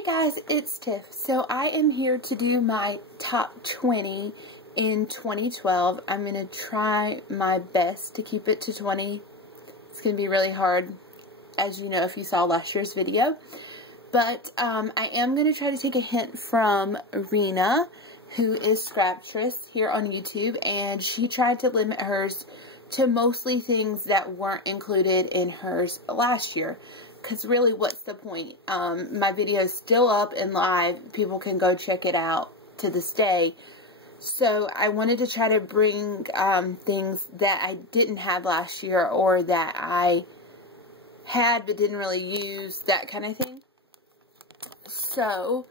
Hey guys, it's Tiff. So I am here to do my top 20 in 2012. I'm going to try my best to keep it to 20. It's going to be really hard, as you know if you saw last year's video. But I am going to try to take a hint from Rena, who is Scraptress here on YouTube, and she tried to limit hers to mostly things that weren't included in hers last year. Because really, what's the point? My video is still up and live. People can go check it out to this day. So I wanted to try to bring things that I didn't have last year, or that I had but didn't really use, that kind of thing. So,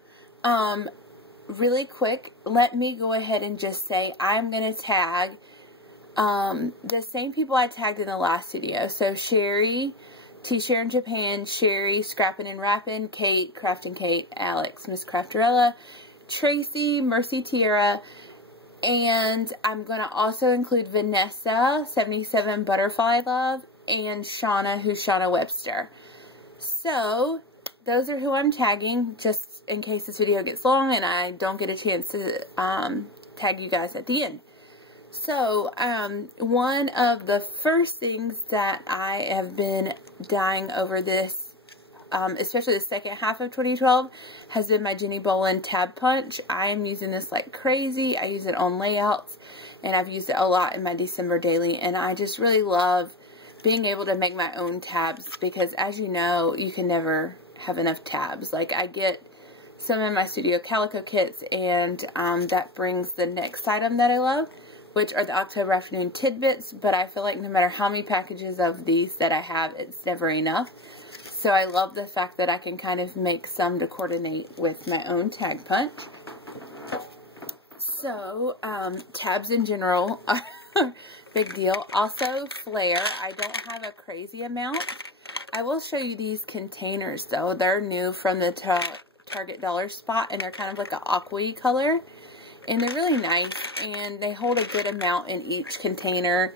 really quick, let me go ahead and just say I'm going to tag the same people I tagged in the last video. So Sherry, T-Share in Japan, Sherry, Scrappin' and Rappin', Kate, Craftin' Kate, Alex, Miss Crafterella, Tracy, Mercy Tierra, and I'm going to also include Vanessa, 77 Butterfly Love, and Shauna, who's Shauna Webster. So, those are who I'm tagging, just in case this video gets long and I don't get a chance to tag you guys at the end. So, one of the first things that I have been dying over this, especially the second half of 2012, has been my Jenny Bolin Tab Punch. I am using this like crazy. I use it on layouts, and I've used it a lot in my December daily, and I just really love being able to make my own tabs, because as you know, you can never have enough tabs. Like, I get some in my Studio Calico kits, and that brings the next item that I love, which are the October Afternoon Tidbits, but I feel like no matter how many packages of these that I have, it's never enough. So I love the fact that I can kind of make some to coordinate with my own tag punch. So, tabs in general are a big deal. Also, Flair. I don't have a crazy amount. I will show you these containers, though. They're new from the Target Dollar Spot, and they're kind of like an aqua color. And they're really nice, and they hold a good amount in each container,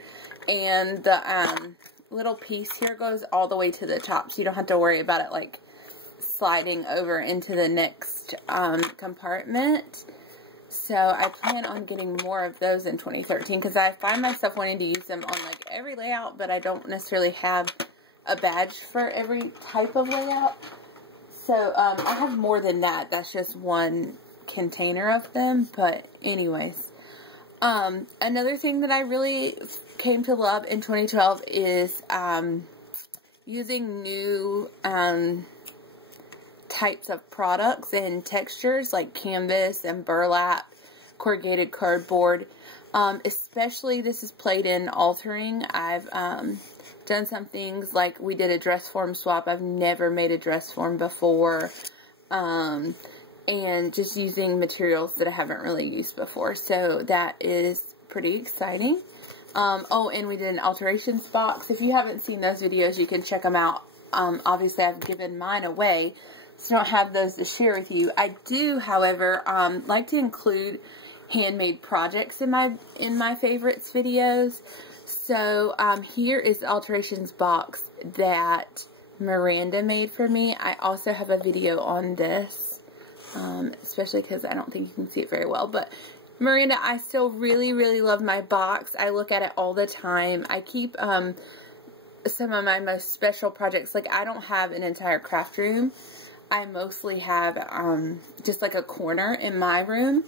and the little piece here goes all the way to the top, so you don't have to worry about it like sliding over into the next compartment. So I plan on getting more of those in 2013, because I find myself wanting to use them on like every layout, but I don't necessarily have a badge for every type of layout. So I have more than that. That's just one container of them, but anyways, another thing that I really came to love in 2012 is using new types of products and textures like canvas and burlap, corrugated cardboard. Especially this is played in altering. I've done some things like we did a dress form swap. I've never made a dress form before. And just using materials that I haven't really used before. So that is pretty exciting. Oh, and we did an alterations box. If you haven't seen those videos, you can check them out. Obviously, I've given mine away, so I don't have those to share with you. I do, however, like to include handmade projects in my favorites videos. So here is the alterations box that Miranda made for me. I also have a video on this. Especially because I don't think you can see it very well. But Miranda, I still really, really love my box. I look at it all the time. I keep some of my most special projects. Like, I don't have an entire craft room. I mostly have just like a corner in my room.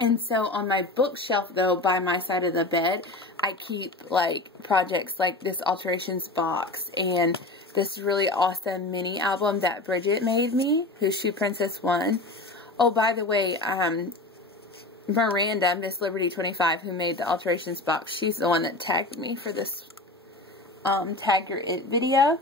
And so on my bookshelf, though, by my side of the bed, I keep like projects like this alterations box and this really awesome mini album that Bridget made me, who's Shoe Princess 1. Oh, by the way, Miranda, Miss Liberty 25, who made the alterations box, she's the one that tagged me for this Tag Your It video.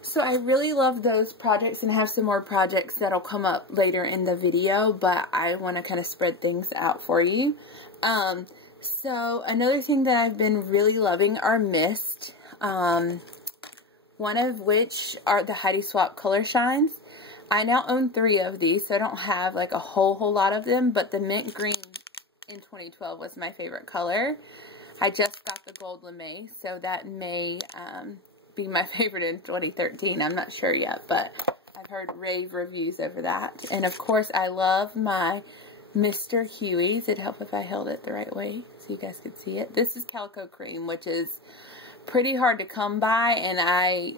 So I really love those projects, and have some more projects that'll come up later in the video, but I want to kind of spread things out for you. So another thing that I've been really loving are mist. One of which are the Heidi Swapp Color Shines. I now own 3 of these, so I don't have like a whole lot of them, but the mint green in 2012 was my favorite color. I just got the gold lame, so that may be my favorite in 2013. I'm not sure yet, but I've heard rave reviews over that. And of course, I love my Mr. Huey's. It'd help if I held it the right way so you guys could see it. This is Calico Cream, which is pretty hard to come by, and I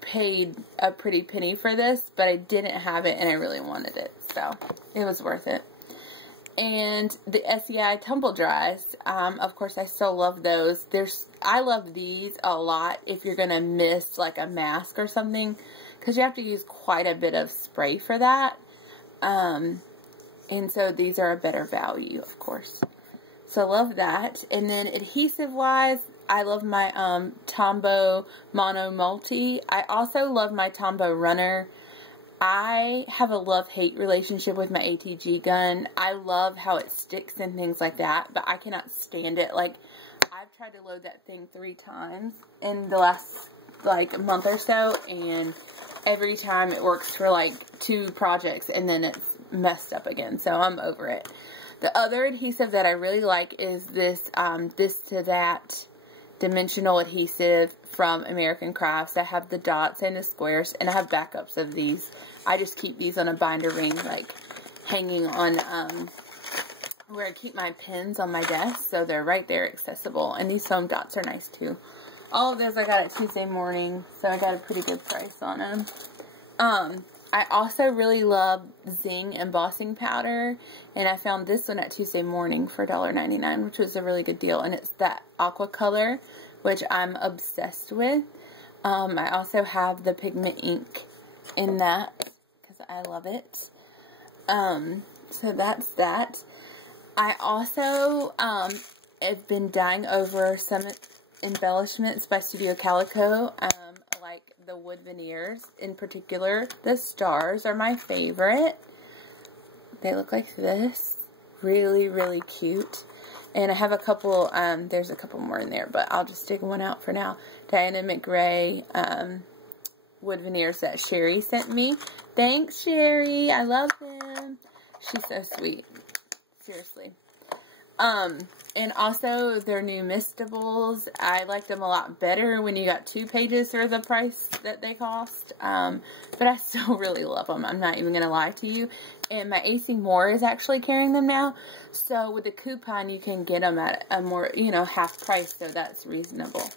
paid a pretty penny for this, but I didn't have it and I really wanted it, so it was worth it. And the SEI Tumble Dries, of course I still love those. I love these a lot if you're gonna miss like a mask or something, because you have to use quite a bit of spray for that, and so these are a better value, of course. So I love that. And then adhesive wise, I love my Tombow Mono Multi. I also love my Tombow Runner. I have a love-hate relationship with my ATG gun. I love how it sticks and things like that, but I cannot stand it. Like, I've tried to load that thing 3 times in the last, like, month or so, and every time it works for, like, 2 projects, and then it's messed up again, so I'm over it. The other adhesive that I really like is this This to That dimensional adhesive from American Crafts. I have the dots and the squares, and I have backups of these. I just keep these on a binder ring, like hanging on where I keep my pens on my desk, so they're right there accessible. And these foam dots are nice too. All of those I got at Tuesday Morning, so I got a pretty good price on them. I also really love Zing embossing powder, and I found this one at Tuesday Morning for $1.99, which was a really good deal, and it's that aqua color, which I'm obsessed with. I also have the pigment ink in that, because I love it. So that's that. I also have been dying over some embellishments by Studio Calico, like the wood veneers. In particular, the stars are my favorite. They look like this. Really, really cute. And I have a couple, there's a couple more in there, but I'll just dig one out for now. Diana McRae wood veneers that Sherry sent me. Thanks, Sherry. I love them. She's so sweet. Seriously. And also their new Mistables. I like them a lot better when you got 2 pages for the price that they cost. But I still really love them. I'm not even going to lie to you. And my AC Moore is actually carrying them now. So with the coupon, you can get them at a more, half price. So that's reasonable.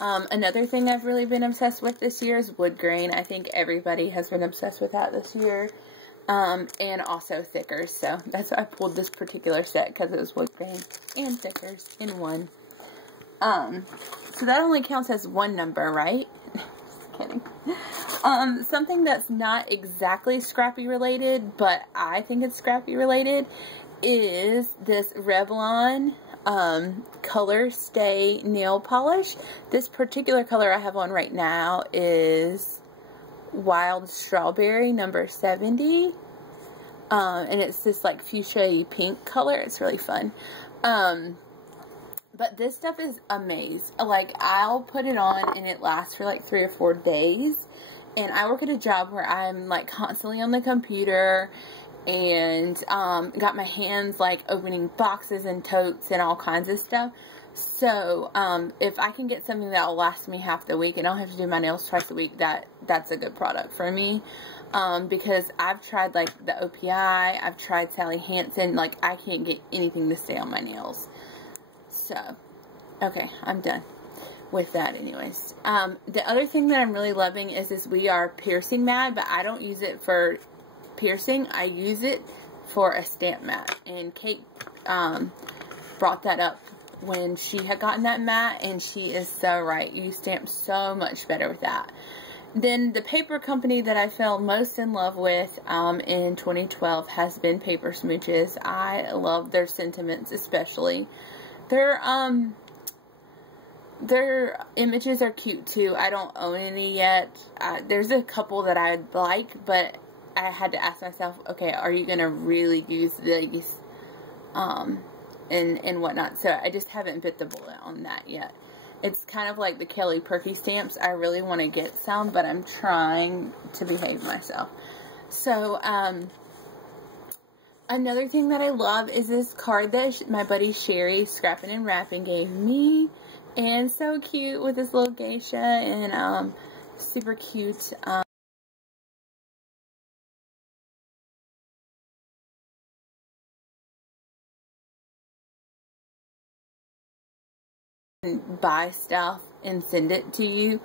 Another thing I've really been obsessed with this year is wood grain. I think everybody has been obsessed with that this year. And also thickers. So that's why I pulled this particular set, because it was wood grain and thickers in one. So that only counts as one number, right? Just kidding. Something that's not exactly Scrappy related, but I think it's Scrappy related, is this Revlon Color Stay nail polish. This particular color I have on right now is Wild Strawberry number 70, and it's this like fuchsia pink color. It's really fun. But this stuff is amazing. Like, I'll put it on and it lasts for like 3 or 4 days, and I work at a job where I'm like constantly on the computer and got my hands like opening boxes and totes and all kinds of stuff. So, if I can get something that will last me half the week and I don't have to do my nails twice a week, that's a good product for me. Because I've tried, like, the OPI, I've tried Sally Hansen, like, I can't get anything to stay on my nails. So, okay, I'm done with that anyways. The other thing that I'm really loving is this We Are piercing mat, but I don't use it for piercing. I use it for a stamp mat. And Kate, brought that up when she had gotten that mat, and she is so right. You stamp so much better with that. Then the paper company that I fell most in love with in 2012 has been Paper Smooches. I love their sentiments, especially. Their images are cute too. I don't own any yet. There's a couple that I'd like, but I had to ask myself, okay, are you going to really use these and whatnot? So I just haven't bit the bullet on that yet. It's kind of like the Kelly Perky stamps. I really want to get some, but I'm trying to behave myself. So, another thing that I love is this card that my buddy Sherry, Scrappin' and Rappin', gave me. And so cute with this little geisha and super cute buy stuff and send it to you,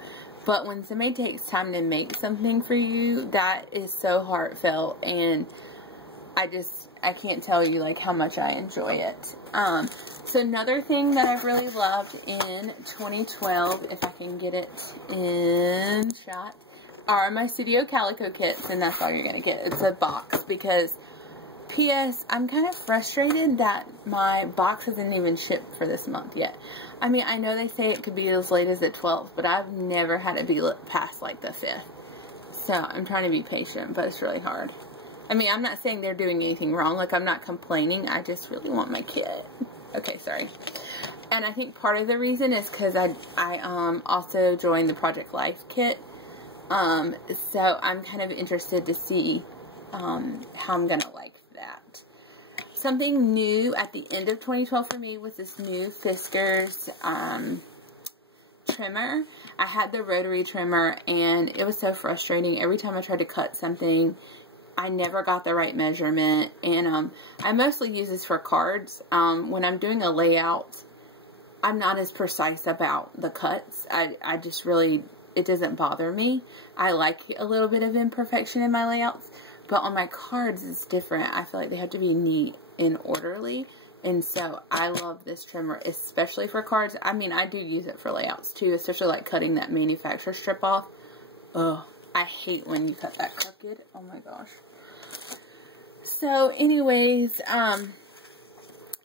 but when somebody takes time to make something for you, that is so heartfelt, and I can't tell you like how much I enjoy it. So another thing that I've really loved in 2012, if I can get it in shot, are my Studio Calico kits, and that's all you're gonna get. It's a box, because P.S. I'm kind of frustrated that my box hasn't even shipped for this month yet. I mean, I know they say it could be as late as the 12th, but I've never had it be past like the 5th. So I'm trying to be patient, but it's really hard. I mean, I'm not saying they're doing anything wrong. Like, I'm not complaining. I just really want my kit. Okay, sorry. And I think part of the reason is because I also joined the Project Life kit. So I'm kind of interested to see how I'm going to like that. Something new at the end of 2012 for me was this new Fiskars trimmer. I had the rotary trimmer, and it was so frustrating. Every time I tried to cut something, I never got the right measurement, and I mostly use this for cards. When I'm doing a layout, I'm not as precise about the cuts. I just really, it doesn't bother me. I like a little bit of imperfection in my layouts, but on my cards it's different. I feel like they have to be neat and orderly, and so I love this trimmer, especially for cards. I mean, I do use it for layouts too, especially like cutting that manufacturer strip off. Ugh, I hate when you cut that crooked. Oh my gosh. So anyways,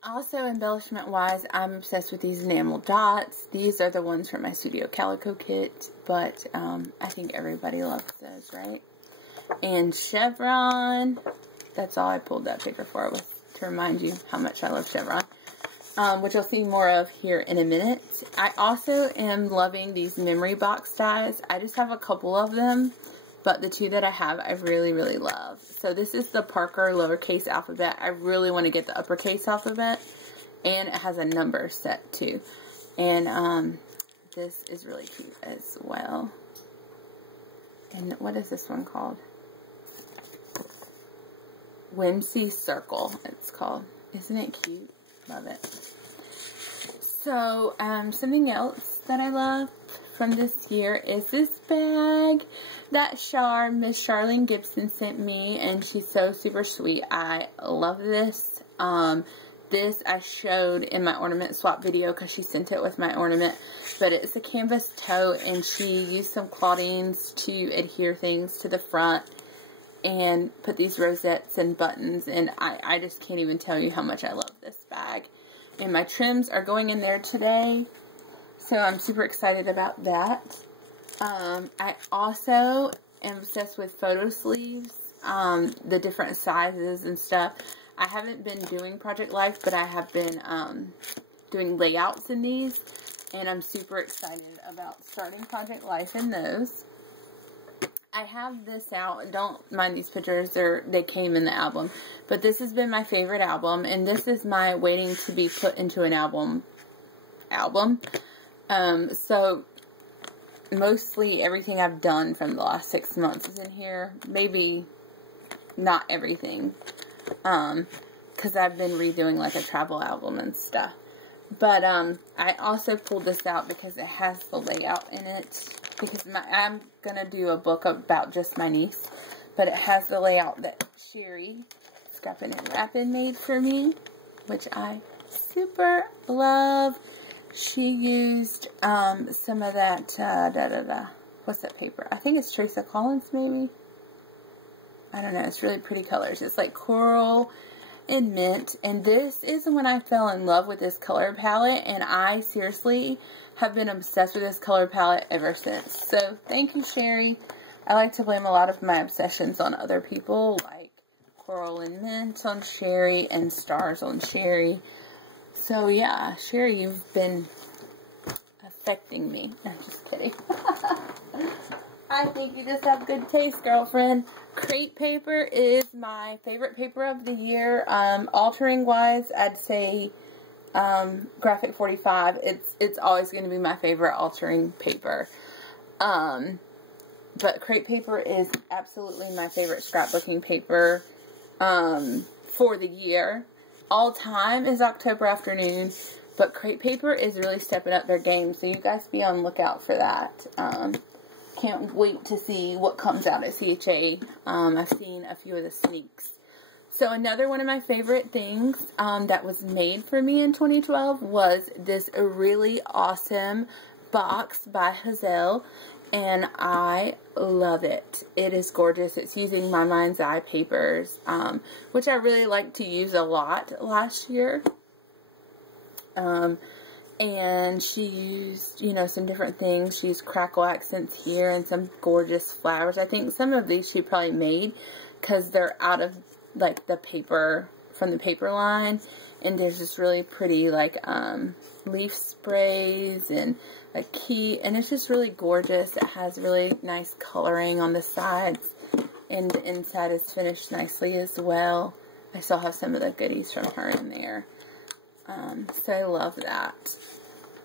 also embellishment wise, I'm obsessed with these enamel dots. These are the ones from my Studio Calico kit, but I think everybody loves those, right? And chevron, that's all I pulled that paper for, was to remind you how much I love chevron, which you'll see more of here in a minute. I also am loving these memory box dies. I just have a couple of them, but the two that I have, I really, really love. So this is the Parker lowercase alphabet. I really want to get the uppercase alphabet, and it has a number set too. And this is really cute as well. And what is this one called? Whimsy Circle, it's called. Isn't it cute? Love it. So, something else that I love from this year is this bag that Miss Charlene Gibson sent me, and she's so super sweet. I love this. This I showed in my ornament swap video because she sent it with my ornament, but it's a canvas tote, and she used some Claudines to adhere things to the front and put these rosettes and buttons, and I just can't even tell you how much I love this bag. And my trims are going in there today, so I'm super excited about that. I also am obsessed with photo sleeves, the different sizes and stuff. I haven't been doing Project Life, but I have been doing layouts in these, and I'm super excited about starting Project Life in those. I have this out. Don't mind these pictures. They came in the album. But this has been my favorite album. And this is my waiting to be put into an album. So, mostly everything I've done from the last 6 months is in here. Maybe not everything. Because I've been redoing like a travel album and stuff. But, I also pulled this out because it has the layout in it. Because I'm going to do a book about just my niece. But it has the layout that Sherry, Scrappin' and Rappin', made for me. Which I super love. She used some of that, what's that paper? I think it's Teresa Collins, maybe? I don't know. It's really pretty colors. It's like coral and mint. And this is when I fell in love with this color palette. And I seriously have been obsessed with this color palette ever since. So, thank you, Sherry. I like to blame a lot of my obsessions on other people, like Coral and Mint on Sherry and Stars on Sherry. So, yeah, Sherry, you've been affecting me. I'm just kidding. I think you just have good taste, girlfriend. Crepe paper is my favorite paper of the year. Altering-wise, I'd say Graphic 45. It's always going to be my favorite altering paper. But crepe paper is absolutely my favorite scrapbooking paper for the year. All time is October Afternoon, but crepe paper is really stepping up their game, so you guys be on lookout for that. Can't wait to see what comes out at CHA. I've seen a few of the sneaks. So another one of my favorite things that was made for me in 2012 was this really awesome box by Hazel, and I love it. It is gorgeous. It's using My Mind's Eye papers, which I really liked to use a lot last year. And she used, you know, some different things. She used crackle accents here and some gorgeous flowers. I think some of these she probably made because they're out of, like, the paper, from the paper line. And there's this really pretty, like, leaf sprays and a key. And it's just really gorgeous. It has really nice coloring on the sides. And the inside is finished nicely as well. I still have some of the goodies from her in there. So I love that.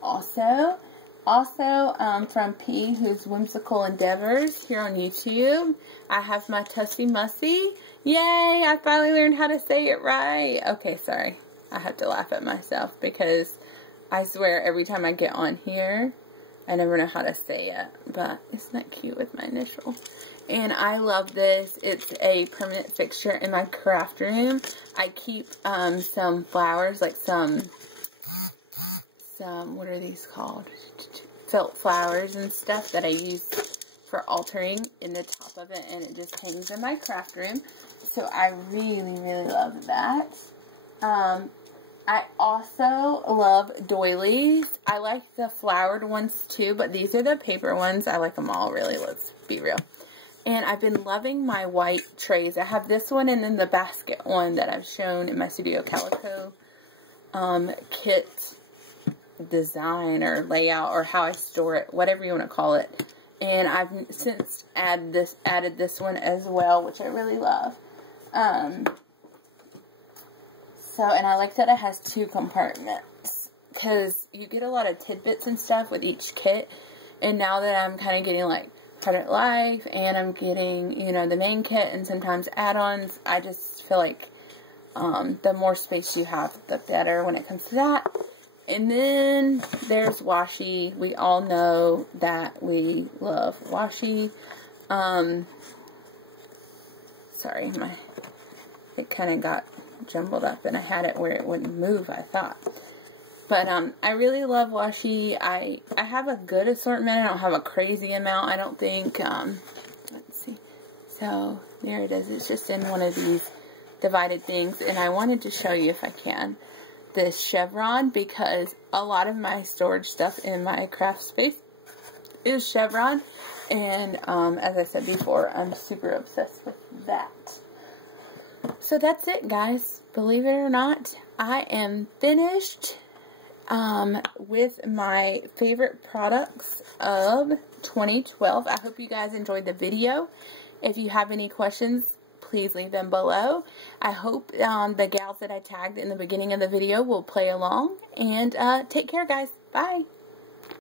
Also from P, who's Whimsical Endeavors, here on YouTube, I have my Tussie Mussie. Yay! I finally learned how to say it right. Okay, sorry. I have to laugh at myself because I swear every time I get on here, I never know how to say it. But isn't that cute with my initial? And I love this. It's a permanent fixture in my craft room. I keep some flowers, like some, what are these called? Felt flowers and stuff that I use for altering in the top of it, and it just hangs in my craft room. So I really, really love that. I also love doilies. I like the flowered ones too, but these are the paper ones. I like them all, really. Let's be real. And I've been loving my white trays. I have this one and then the basket one that I've shown in my Studio Calico kit design or layout, or how I store it, whatever you want to call it. And I've since added this one as well, which I really love. And I like that it has 2 compartments, because you get a lot of tidbits and stuff with each kit. And now that I'm kind of getting like Project Life, and I'm getting, you know, the main kit and sometimes add-ons, I just feel like the more space you have, the better when it comes to that. And then there's washi. We all know that we love washi. Sorry, it kind of got jumbled up, and I had it where it wouldn't move, I thought. But I really love washi. I have a good assortment. I don't have a crazy amount, I don't think. Let's see. So there it is. It's just in one of these divided things, and I wanted to show you, if I can, this chevron, because a lot of my storage stuff in my craft space is chevron, and as I said before, I'm super obsessed with that. So that's it, guys. Believe it or not, I am finished with my favorite products of 2012. I hope you guys enjoyed the video. If you have any questions, please leave them below. I hope the gals that I tagged in the beginning of the video will play along. And take care, guys. Bye.